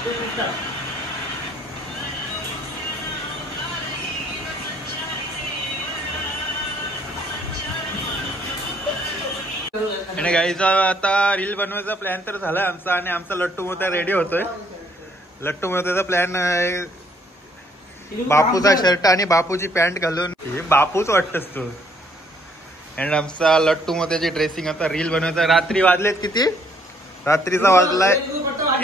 आणि गाईचा आता रील बनवायचा प्लॅन तर झालाय आमचा आणि आमचा लट्टू मोत्या रेडी होतोय. लट्टू मोत्याचा प्लॅन बापूचा शर्ट आणि बापूची पॅन्ट घालून हे बापूच वाटतस तू. अँड आमचा लट्टू मोत्याची ड्रेसिंग आता रील बनवायचा. रात्री वाजलेत किती? रात्रीचा वाजलाय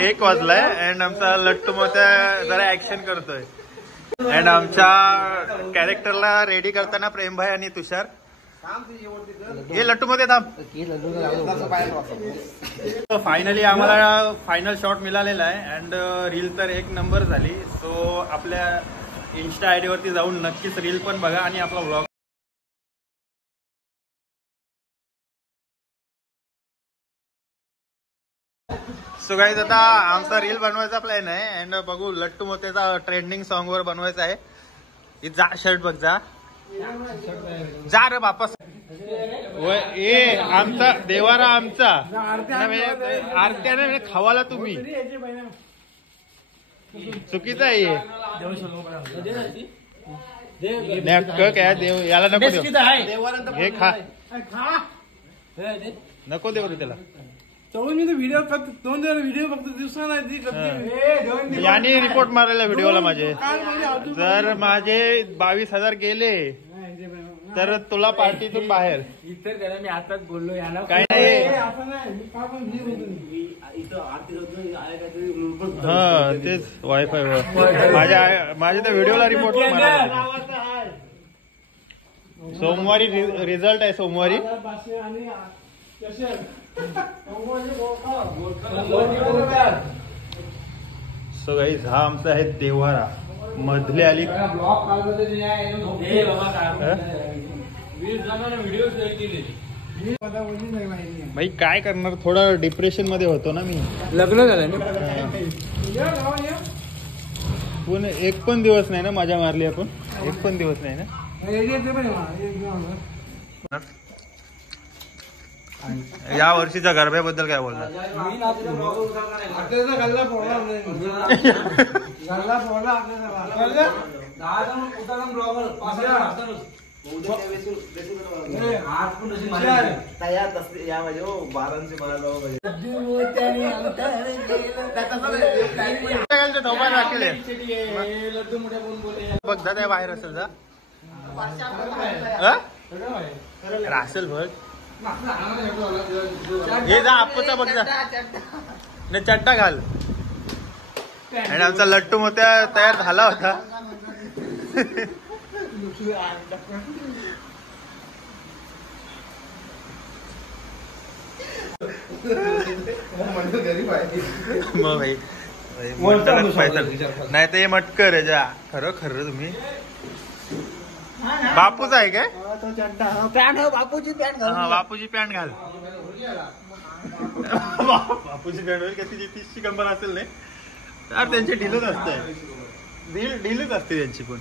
1 वाजलाय. अँड आमचा लट्टू मोत्या जरा ऍक्शन करतोय. अँड आमच्या कॅरेक्टरला रेडी करताना प्रेमभाई आणि तुषार. हे लट्टू मध्ये थांब. फायनली आम्हाला फायनल शॉट मिळालेला आहे. अँड रील तर 1 नंबर झाली. सो आपल्या इन्स्टा आयडी वरती जाऊन नक्कीच रील पण बघा आणि आपला व्लॉग. सो गाईज आता आमचा रील बनवायचा प्लॅन आहे. अँड बघू लट्टू मोत्याचा ट्रेंडिंग सॉन्ग वर बनवायचा आहे. जा शर्ट बघ जा जा रे बापस. ए आमचा देवारा आमचा आरत्याने खावाला तुम्ही चुकीचं आहे. काय देव याला नको देऊ. हे खा नको देऊ रे त्याला. व्हिडिओ फक्त दिवसा नाही याने रिपोर्ट मारायला व्हिडिओला माझे. जर माझे 22,000 गेले तर तुला पार्टीतून बाहेर. इतर मी आताच बोललो याला काय नाही. हा तेच वायफाय माझ्या तर व्हिडिओला रिपोर्ट मारायला. सोमवारी रिझल्ट आहे सोमवारी. सो गाईज हा आमचा आहे देवारा. मधले आली भाई काय करणार. थोडं डिप्रेशन मध्ये होतो ना मी. लग्न झालं पण 1 पण दिवस नाही ना मजा मारली आपण. 1 पण दिवस नाही ना. या वर्षीच्या गरब्याबद्दल काय बोलणार. बघ त्या बाहेर असेल जा असेल बघ. हे जा आप्पूचा बघ जा न चड्डा घाल. आणि आमचा लट्टू मोत्या तयार झाला होता. मग भाई नाही तर हे मटकर आहे जा. खरं खरं तुम्ही बापूच आहे काय. बापूची पॅन्ट घाल. बापूची पॅन्ट होईल किती 30ची कंबर असेल नाही यार. त्यांची ढिलच असते. ढिलच असते त्यांची पण.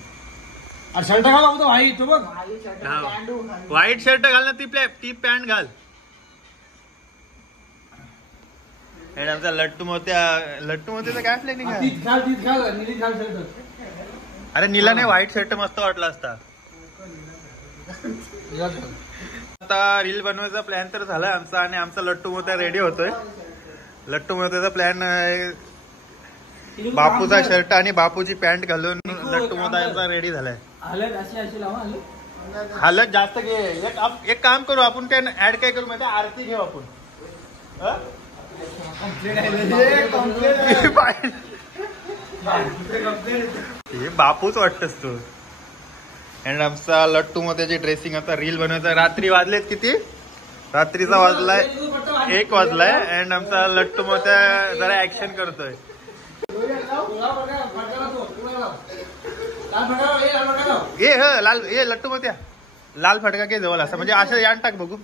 शर्ट घाल भाई तू बघ. व्हाईट शर्ट घाल ना. ती पॅन्ट घाल. आणि आमचा लट्टू मोत्याचं काय प्लॅनिंग आहे. अरे नीला नाही व्हाईट शर्ट मस्त वाटला असता. आता रील बनवायचा प्लॅन तर झालाय आमचा आणि आमचा लट्टू मोत्या रेडी होतोय. लट्टू मोत्याचा प्लॅन बापूचा शर्ट आणि बापूची पॅन्ट घालून लट्टू मोत्या रेडी झालाय. हालत जास्त घे. एक काम करू आपण. काय ऍड काय करू माहिती. आरती घेऊ आपण. हे बापूच वाटतस तू. अँड आमचा लट्टू मोत्याची ड्रेसिंग आता रील बनवायचा. रात्री वाजलेत किती? रात्रीचा वाजलाय 1 वाजलाय. अँड आमचा लट्टू मोत्या जरा ऍक्शन करतोय. ए ह लाल ए लट्टू मोत्या लाल फटका घे जवळ असं. म्हणजे असं यान टाक बघू.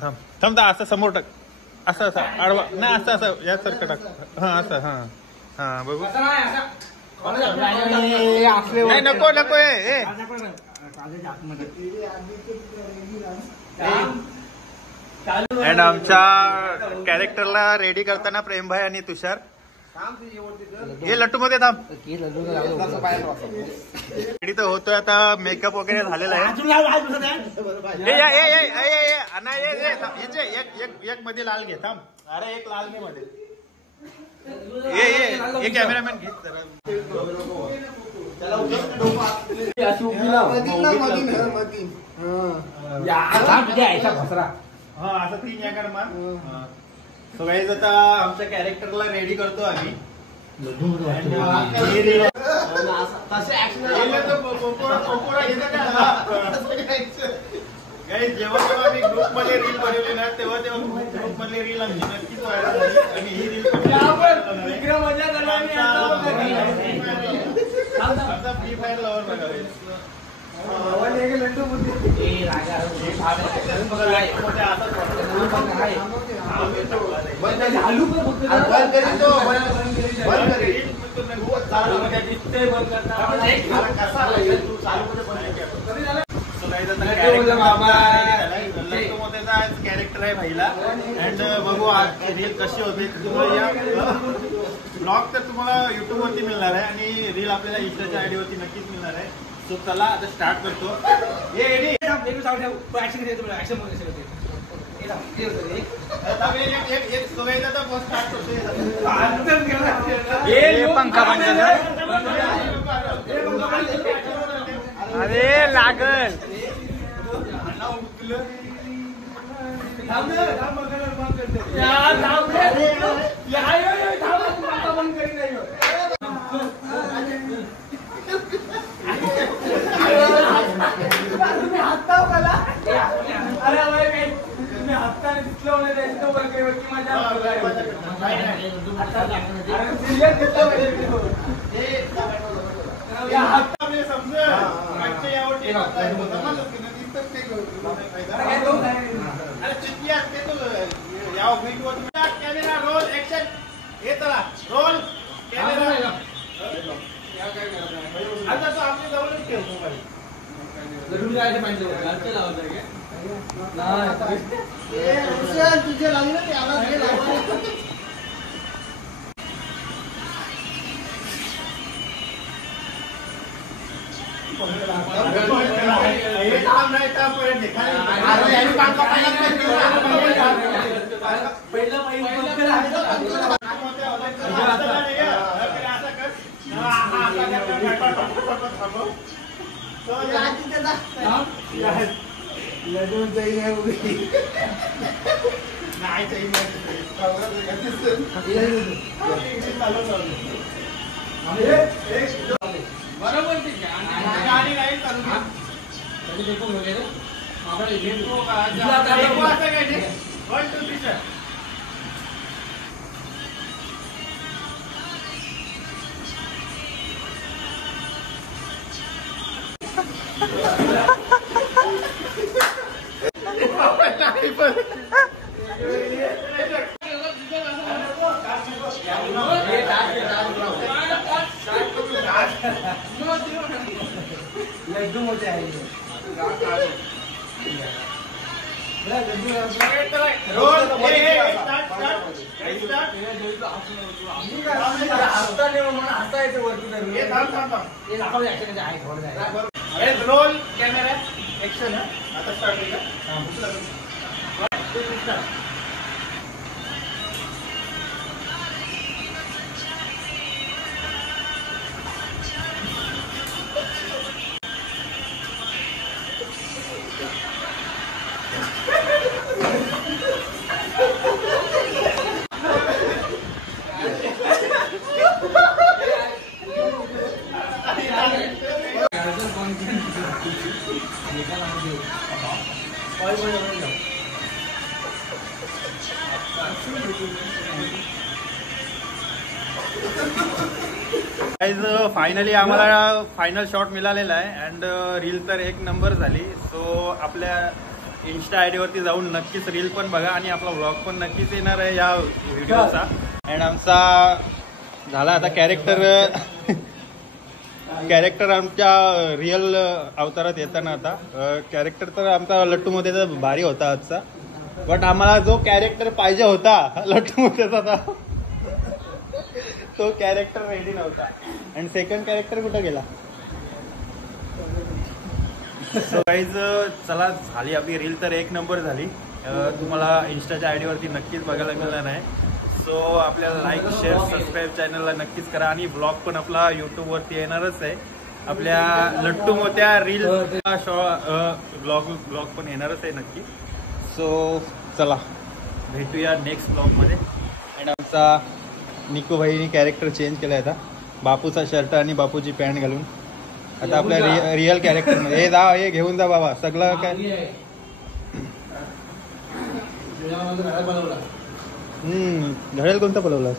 थांब थांब असं समोर टाक. असं असं आडवा नाही. असं यासारखं टाक. हा असं हा हा बघू. नाही नको नको. अँड आमच्या कॅरेक्टरला रेडी करताना प्रेमभाई आणि तुषार. हे लट्टू मध्ये थांब. रेडी तर होतोय आता. मेकअप वगैरे झालेला आहे. एक मध्ये लाल घे थांब. अरे एक लाल घे मध्ये. ये कॅमेरामॅन घे जरा. हा असं 3 या कर मान. सो गाईज आता आमच्या कॅरेक्टरला रेडी करतो आम्ही. जेव्हा आम्ही ग्रुप मध्ये रील बनवली ना तेव्हा ग्रुप मधली रील आमची नक्कीच व्हायरल झाली. आणि ही रील फ्री फायर लवर बघावे. कॅरेक्टर आहे भाईला. अँड बघू आज रील कशी होती. ब्लॉग तर तुम्हाला युट्यूब वरती मिळणार आहे आणि रील आपल्याला इंस्टाच्या आयडी वरती नक्कीच मिळणार आहे. सो चला आता स्टार्ट करतो. पंखा अरे लागल. Camera roll action. हे चला रोल कॅमेरा. आता तो आपल्या जवळच ठेवतो भाई. तुझे लागलं ते आला बरोबर. गाडी नाही चालू. लड्डू मोठे आहे. Roll camera action. आता स्टार्ट केला. फायनली आम्हाला फायनल शॉट मिळालेला आहे अँड रील तर एक नंबर झाली. सो आपल्या इन्स्टा आयडी वरती जाऊन नक्कीच रील पण बघा आणि आपला व्लॉग पण नक्कीच येणार आहे या व्हिडिओचा. अँड आमचा झाला आता कॅरेक्टर आमच्या रिअल अवतारात येताना. आता कॅरेक्टर तर आमचा लट्टू मोत्याचा भारी होता आजचा. बट आम्हाला जो कॅरेक्टर पाहिजे होता लट्टू मोत्याचा तो कॅरेक्टर रेडी नव्हता. आणि सेकंड कॅरेक्टर कुठं गेला? सो गाईज चला, झाली आपली रील तर एक नंबर झाली. तुम्हाला इंस्टाच्या आयडी वरती नक्कीच बघायला मिळणार नाही. सो आपल्याला लाईक शेअर सबस्क्राईब चॅनलला नक्कीच करा. आणि ब्लॉग पण आपला यूट्यूब वरती येणारच आहे. आपल्या लट्टू मोत्या रील ब्लॉग पण येणारच आहे नक्की. सो चला भेटूया नेक्स्ट ब्लॉगमध्ये. आणि आमचा निकू भाईनी कॅरेक्टर चेंज केला आता. बापूचा शर्ट आणि बापूची पॅन्ट घालून आता आपल्या रिअल कॅरेक्टर मध्ये. हे घेऊन जा बाबा सगळं काय. घड्याळ कोणता बोलवलास?